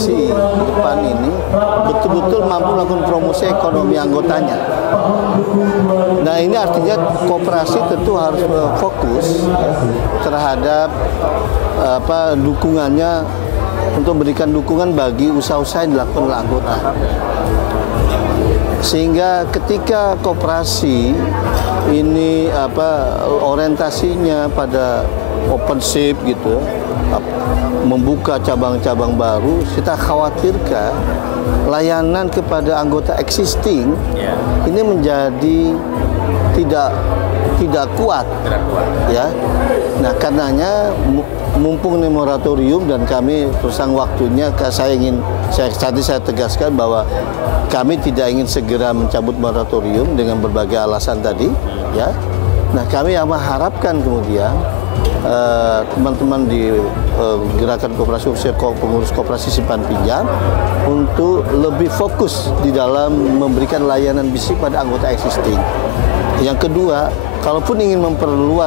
koperasi ke depan ini betul-betul mampu melakukan promosi ekonomi anggotanya. Nah, ini artinya koperasi tentu harus fokus terhadap dukungannya untuk memberikan dukungan bagi usaha-usaha yang dilakukan oleh anggota. Sehingga ketika koperasi ini orientasinya pada open ship gitu, membuka cabang-cabang baru, kita khawatirkan layanan kepada anggota existing ini menjadi tidak kuat. Ya. Nah, karenanya mumpung ini moratorium dan kami tersang waktunya, tadi saya tegaskan bahwa kami tidak ingin segera mencabut moratorium dengan berbagai alasan tadi, ya. Nah, kami mengharapkan kemudian teman-teman di gerakan koperasi khususnya pengurus koperasi simpan pinjam untuk lebih fokus di dalam memberikan layanan bisnis pada anggota existing. Yang kedua, kalaupun ingin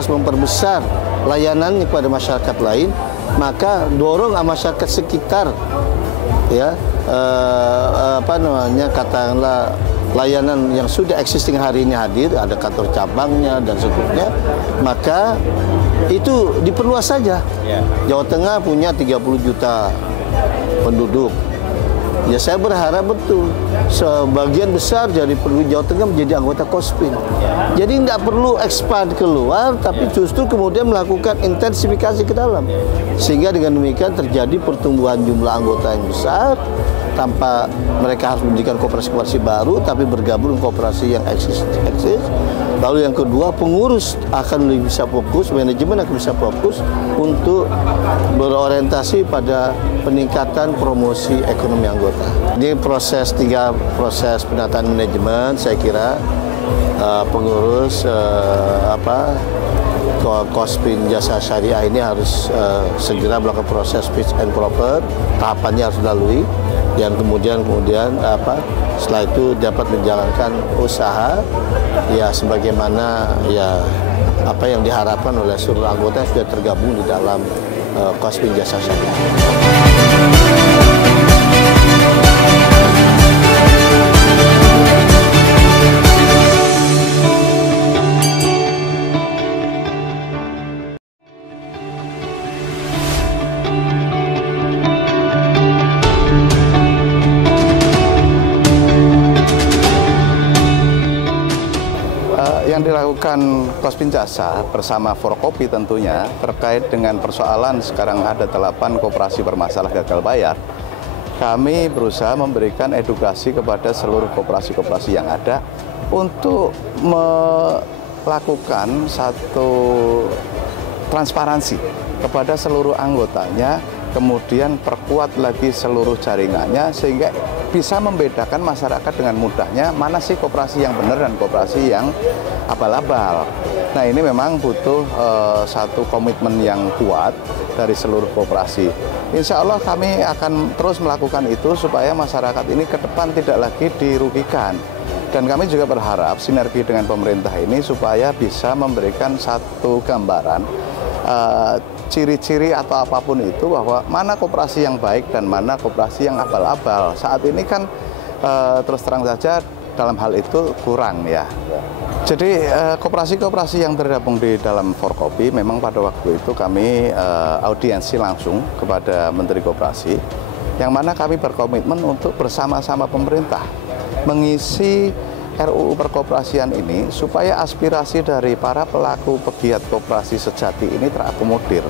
memperbesar layanannya kepada masyarakat lain, maka dorong masyarakat sekitar, ya, katakanlah layanan yang sudah existing hari ini hadir, ada kantor cabangnya dan seterusnya, maka itu diperluas saja. Jawa Tengah punya 30 juta penduduk. Ya, saya berharap betul sebagian besar dari penduduk Jawa Tengah menjadi anggota Kospin. Jadi tidak perlu expand keluar, tapi justru kemudian melakukan intensifikasi ke dalam. Sehingga dengan demikian terjadi pertumbuhan jumlah anggota yang besar, tanpa mereka harus mendirikan koperasi-koperasi baru, tapi bergabung dengan koperasi yang eksis. Lalu yang kedua, pengurus akan lebih bisa fokus, manajemen akan bisa fokus untuk berorientasi pada peningkatan promosi ekonomi anggota. Ini proses penataan manajemen, saya kira pengurus Kospin Jasa Syariah ini harus segera melakukan proses fit and proper, tahapannya harus dilalui, yang kemudian setelah itu dapat menjalankan usaha ya sebagaimana apa yang diharapkan oleh seluruh anggota yang sudah tergabung di dalam Kospin Jasa Syariah. Yang dilakukan Kospin Jasa bersama Forkopi tentunya terkait dengan persoalan sekarang ada 8 koperasi bermasalah gagal bayar. Kami berusaha memberikan edukasi kepada seluruh koperasi-koperasi yang ada untuk melakukan satu transparansi kepada seluruh anggotanya, kemudian perkuat lagi seluruh jaringannya sehingga bisa membedakan masyarakat dengan mudahnya mana sih koperasi yang benar dan koperasi yang abal-abal. Nah, ini memang butuh satu komitmen yang kuat dari seluruh koperasi. Insya Allah kami akan terus melakukan itu supaya masyarakat ini ke depan tidak lagi dirugikan. Dan kami juga berharap sinergi dengan pemerintah ini supaya bisa memberikan satu gambaran ciri-ciri atau apapun itu bahwa mana koperasi yang baik dan mana koperasi yang abal-abal. Saat ini kan terus terang saja dalam hal itu kurang ya. Jadi koperasi-koperasi yang tergabung di dalam Forkopi memang pada waktu itu kami audiensi langsung kepada Menteri Koperasi, yang mana kami berkomitmen untuk bersama-sama pemerintah mengisi RUU perkoperasian ini supaya aspirasi dari para pelaku pegiat koperasi sejati ini terakomodir.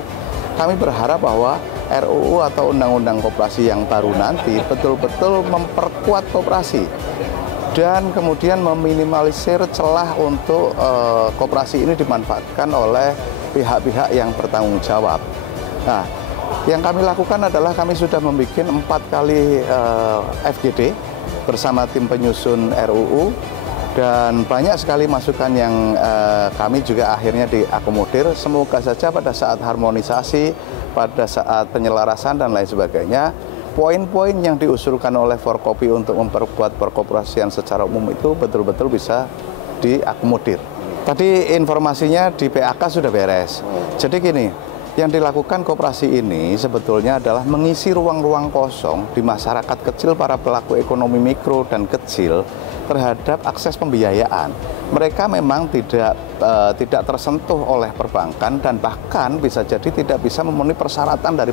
Kami berharap bahwa RUU atau Undang-Undang Koperasi yang baru nanti betul-betul memperkuat koperasi dan kemudian meminimalisir celah untuk koperasi ini dimanfaatkan oleh pihak-pihak yang bertanggung jawab. Nah, yang kami lakukan adalah kami sudah membuat 4 kali FGD bersama tim penyusun RUU, dan banyak sekali masukan yang kami juga akhirnya diakomodir. Semoga saja pada saat harmonisasi, pada saat penyelarasan dan lain sebagainya, poin-poin yang diusulkan oleh Forkopi untuk memperkuat perkoperasian secara umum itu betul-betul bisa diakomodir. Tadi informasinya di PAK sudah beres. Jadi gini, Yang dilakukan koperasi ini sebetulnya adalah mengisi ruang-ruang kosong di masyarakat kecil, para pelaku ekonomi mikro dan kecil terhadap akses pembiayaan. Mereka memang tidak tersentuh oleh perbankan dan bahkan bisa jadi tidak bisa memenuhi persyaratan dari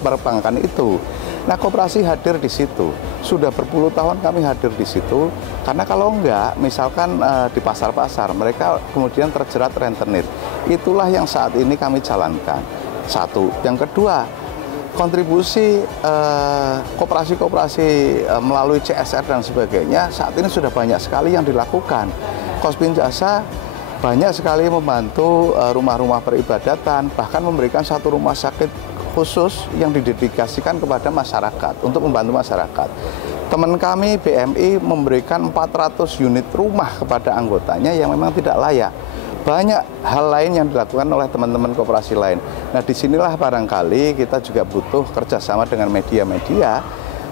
perbankan itu. Nah, koperasi hadir di situ. Sudah berpuluh tahun kami hadir di situ karena kalau enggak, misalkan di pasar-pasar mereka kemudian terjerat rentenir. Itulah yang saat ini kami jalankan. Satu, yang kedua, kontribusi koperasi-koperasi melalui CSR dan sebagainya saat ini sudah banyak sekali yang dilakukan. Kospin Jasa banyak sekali membantu rumah-rumah peribadatan, bahkan memberikan satu rumah sakit khusus yang didedikasikan kepada masyarakat, untuk membantu masyarakat. Teman kami BMI memberikan 400 unit rumah kepada anggotanya yang memang tidak layak. Banyak hal lain yang dilakukan oleh teman-teman koperasi lain. Nah, disinilah barangkali kita juga butuh kerjasama dengan media-media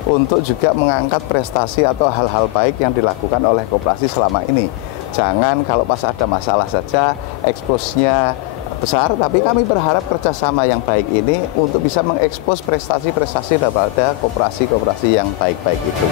untuk juga mengangkat prestasi atau hal-hal baik yang dilakukan oleh koperasi selama ini. Jangan kalau pas ada masalah saja expose-nya besar, tapi kami berharap kerjasama yang baik ini untuk bisa mengekspos prestasi-prestasi daripada koperasi-koperasi yang baik-baik itu.